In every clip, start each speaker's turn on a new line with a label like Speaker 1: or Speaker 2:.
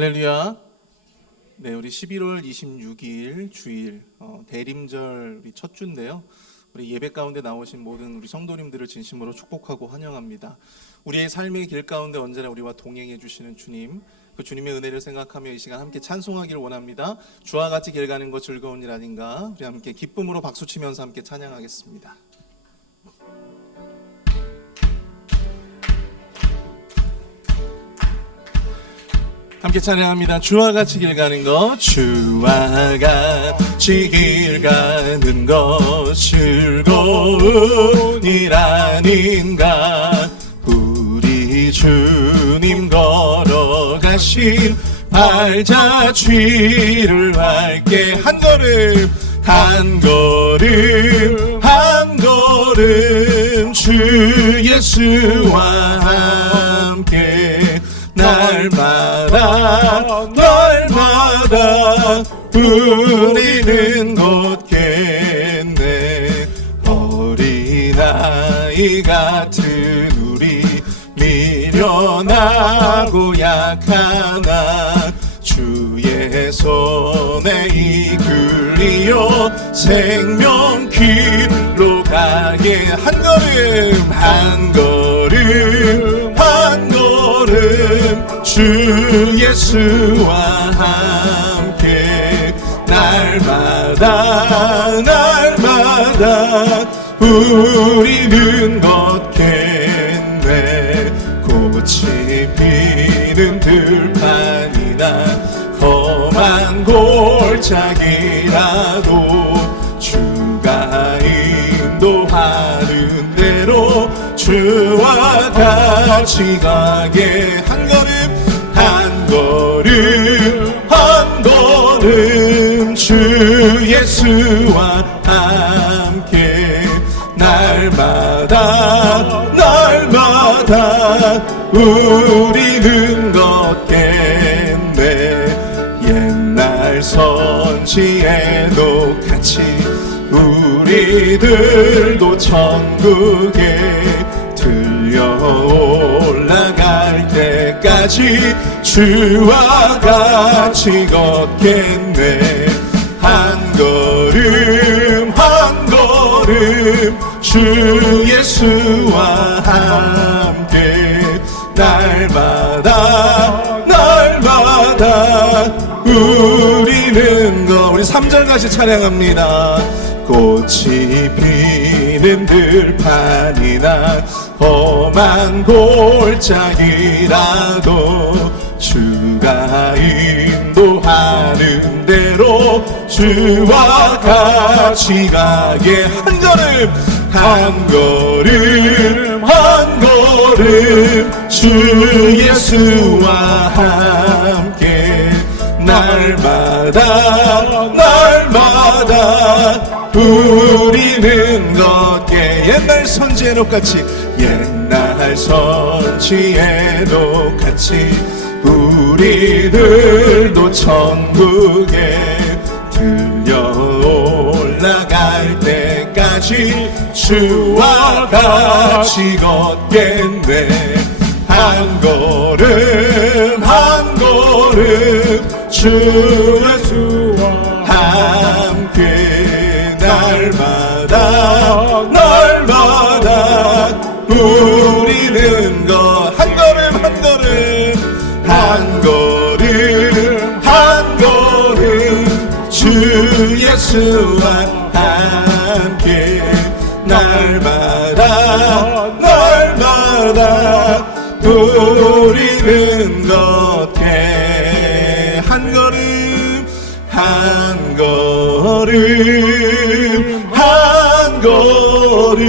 Speaker 1: 할렐루야. 네, 우리 11월 26일 주일 어, 대림절 우리 첫 주인데요. 우리 예배 가운데 나오신 모든 우리 성도님들을 진심으로 축복하고 환영합니다. 우리의 삶의 길 가운데 언제나 우리와 동행해 주시는 주님, 그 주님의 은혜를 생각하며 이 시간 함께 찬송하기를 원합니다. 주와 같이 길 가는 것 즐거운 일 아닌가? 우리 함께 기쁨으로 박수 치면서 함께 찬양하겠습니다. 함께 찬양합니다. 주와 같이 길 가는 것, 주와 같이 길 가는 것 즐거운 일 아닌가? 우리 주님 걸어가신 발자취를 밝게 한 걸음 한 걸음 한 걸음 주 예수와 함께 날 마다 날마다 우리는 걷겠네. 어린아이 같은 우리 미련하고 약하나 주의 손에 이끌리어 생명 길로 가게 한 걸음 한 걸음. 한 걸음 주 예수와 함께 날마다 날마다 우리는 걷겠네. 꽃이 피는 들판이나 험한 골짜기라도 주가 인도하는 대로 주와 같이 가게 한 걸음 한 걸음 한 걸음 주 예수와 함께 날마다 날마다 우리는 걷겠네 옛날 선지에도 같이 우리들도 천국에 들려 때까지 주와 같이 걷겠네. 한 걸음 한 걸음 주 예수와 함께 날마다 날마다 우리는 거 우리 3절 같이 찬양합니다. 꽃이 피 는 들판이나 험한 골짜기라도 주가 인도하는 대로 주와 같이 가게 한 걸음 한 걸음 한 걸음 주 예수와 함께 날마다 날 마다 우리는 걷게 옛날 선지에도 같이 옛날 선지에도 같이 우리들도 천국에 들려 올라갈 때까지 주와 같이 걷겠네. 한 걸음 한 걸음 주 예수와 함께 날마다 날마다 우리는 것한 걸음 한 걸음 한 걸음 한 걸음 주 예수와 함께 날마다 날마다 우리는 걷 걸음 한 걸음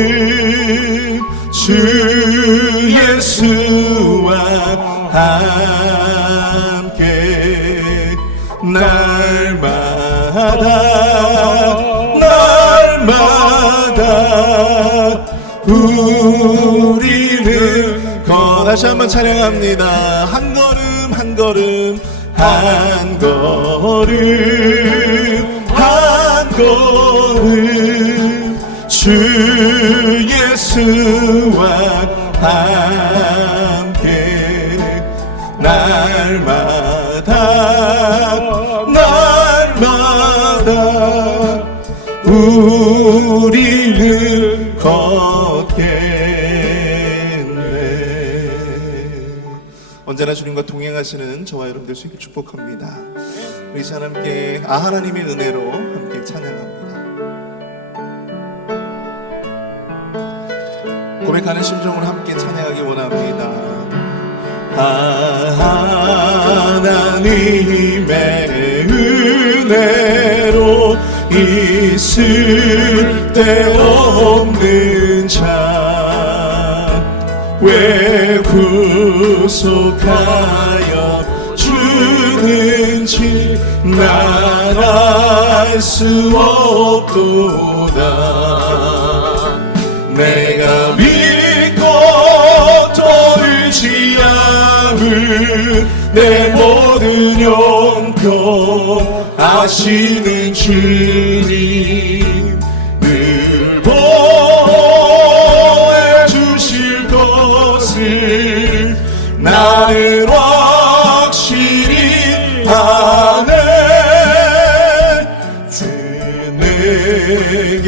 Speaker 1: 주 예수와 함께 날마다 날마다 우리는 거 다시 한번 찬양합니다. 한 걸음 한 걸음 한 걸음 우리는 걷겠네. 언제나 주님과 동행하시는 저와 여러분들 수 있게 축복합니다. 우리 자 함께 아 하나님의 은혜로 함께 찬양합니다. 고백하는 심정으로 함께 찬양하기 원합니다. 아 하나님의 은혜로 있을 데 없는 자왜 구속하여 주는지 난알수 없도다. 내가 믿고 돌지 않은 내 모든 영경 아시는 주님 나는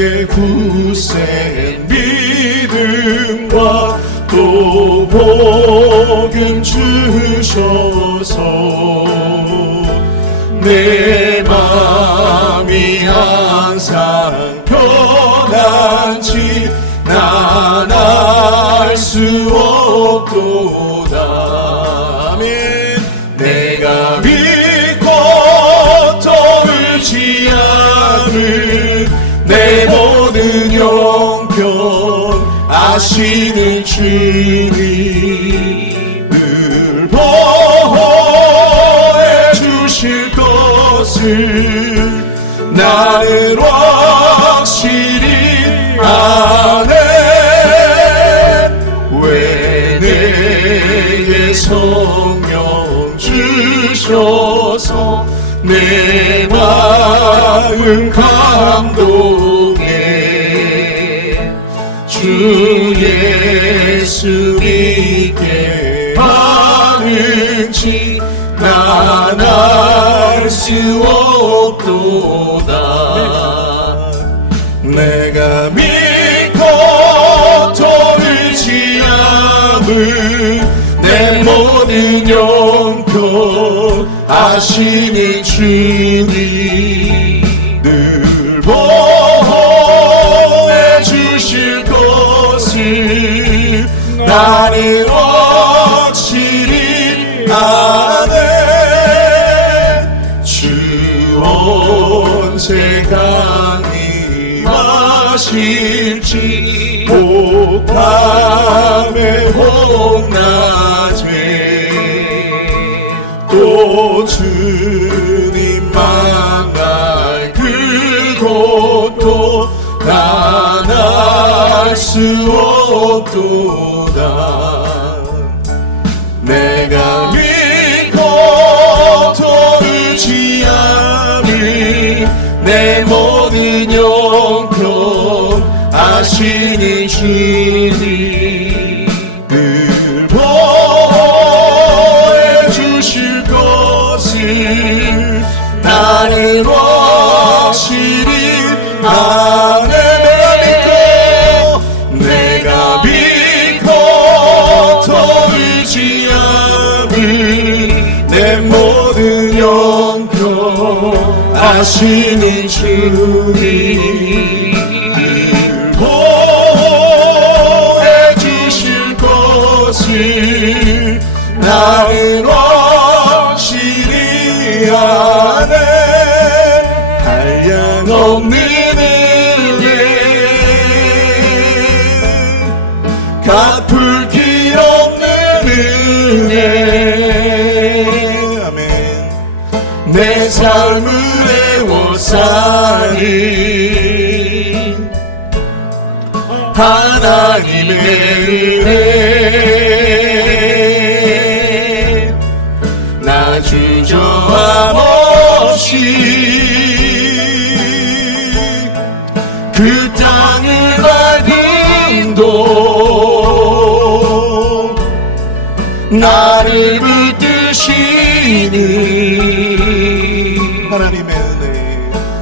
Speaker 1: 내게 굳센 믿음과 또 복음 주셔서 내 아시는 주님 늘 보호해 주실 것을 나는 확실히 아네. 왜 내게 성령 주셔서 내 마음 감동 수 믿게 하는지 난 알 수 없도다. 내가 믿고 돌지 않은 내 모든 영경 아시는 주님 나는 확실히 아네. 주 언제 강림하실지 복밤의 복낮에 또주 수 없도다. 내가 믿고 않은 내 모든 영경 아시는 주님 영경 아시는 주님 늘 보호해 주실 것을 나는 확실히 아네. 한량없는 은혜. 갚을 길 없는 은혜. 내 삶을 하나님의 은혜. 나 주저함 없이 그 땅을 밟음도 나를 붙드시니 하나님의 은혜.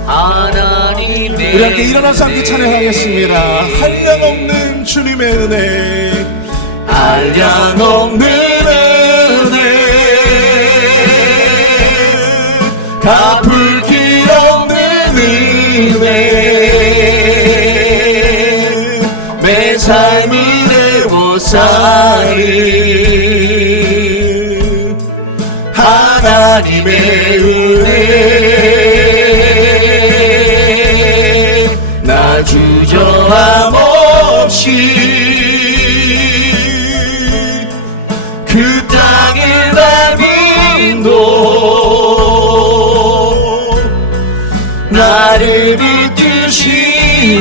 Speaker 1: 하나님의 우리 함께 일어나서 함께 찬양하겠습니다. 한량없는 주님의 은혜, 한량없는 은혜, 갚을 길 없는 은혜, 내 삶을 애워싸는 하나님의 은혜. 나 주저함 그 땅을 밟음도 나를 이끄시는